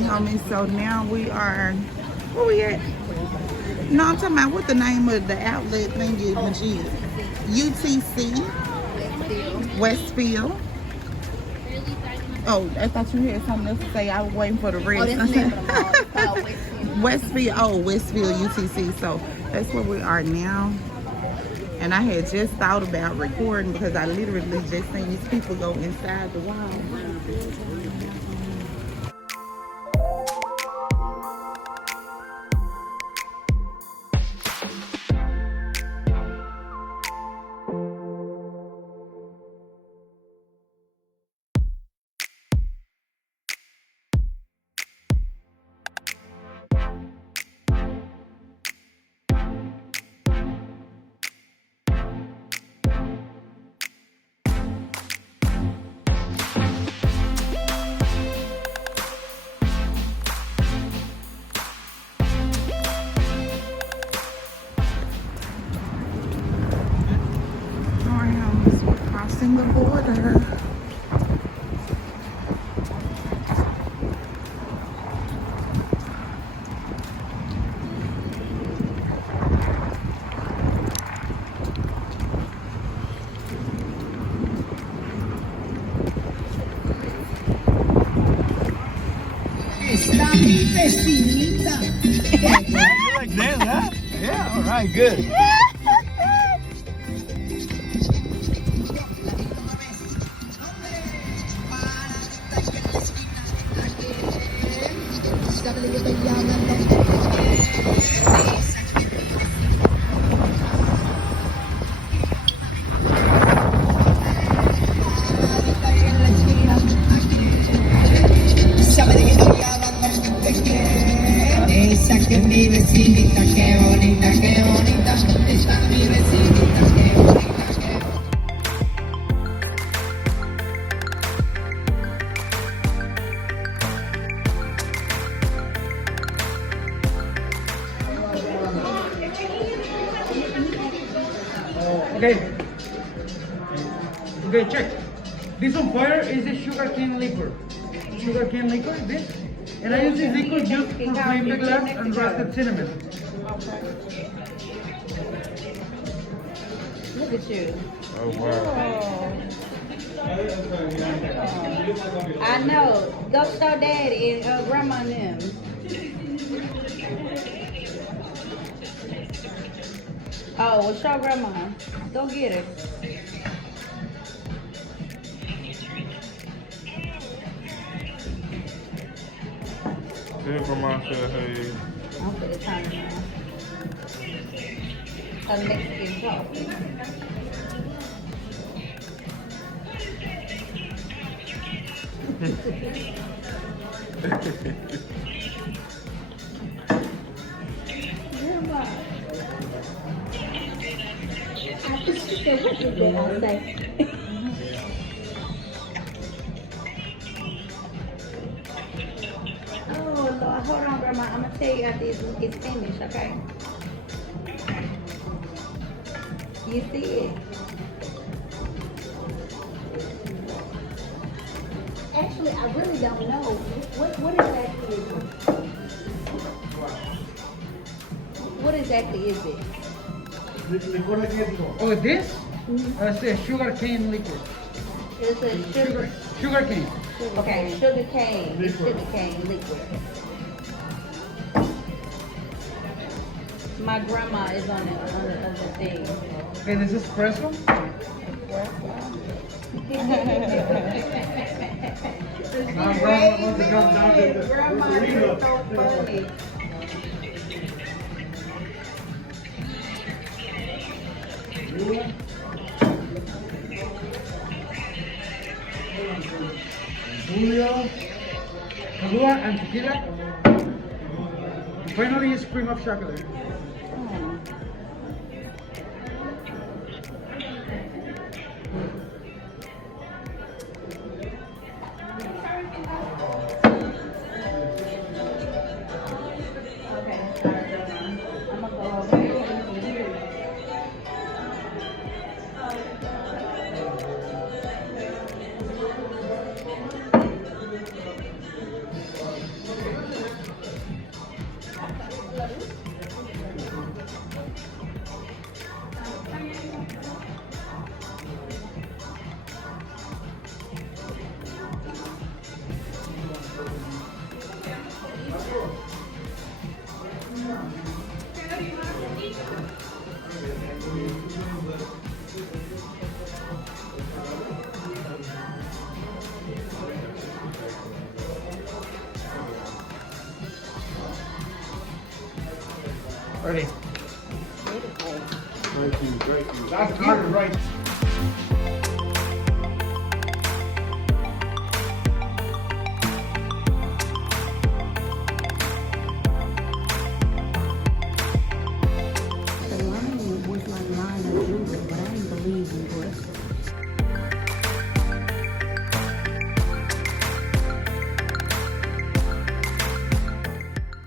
Hey, homie. So now we are, where we at? No, I'm talking about what the name of the outlet thing is, Majid. UTC, Westfield. Oh, I thought you had something else to say. I was waiting for the rest. Oh, that's the name of the mall. It's called Westfield. Westfield, oh, Westfield UTC. So that's where we are now. And I had just thought about recording because I literally just seen these people go inside the wall. We're crossing the border. You like dance, huh? Yeah, all right, good. Okay. Okay, check. This on fire is a sugarcane liquor. Sugarcane liquor, this. And I use this liquor just for flame the glass and roasted cinnamon. Look at you. Oh, wow. I know. Go show daddy and grandma and them. Oh, well, show grandma. Go get her. Then grandma said, hey. I'll put the time now. A Mexican coffee. Grandma. I think she said, what did I say? Oh, Lord. Hold on, Grandma. I'm going to tell you after it's finished, okay? You see it? Actually, I really don't know. What exactly is it? What exactly is it? Oh, this? It's a sugar cane liquor. It's a Sugar cane. Okay, sugar cane. It's sugar cane liquid. My grandma is on the thing. Okay, this is espresso. My grandma wants to come down to the Grandma is so funny. Julio, Kahlua, and tequila. Finally, is cream of chocolate. Ready. Great. That's good, right? The line was like line of jewelry, but I didn't believe it was.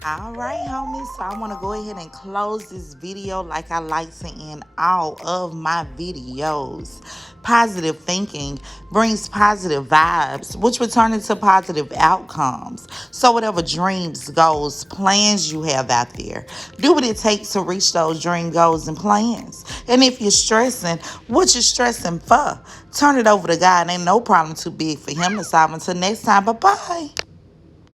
All right, homies, so I want to go ahead and close this video like I like to end all of my videos. Positive thinking brings positive vibes, which will turn into positive outcomes. So whatever dreams, goals, plans you have out there, do what it takes to reach those dream goals and plans. And if you're stressing, what you stressing for? Turn it over to God. Ain't no problem too big for him to solve. Until next time, bye-bye.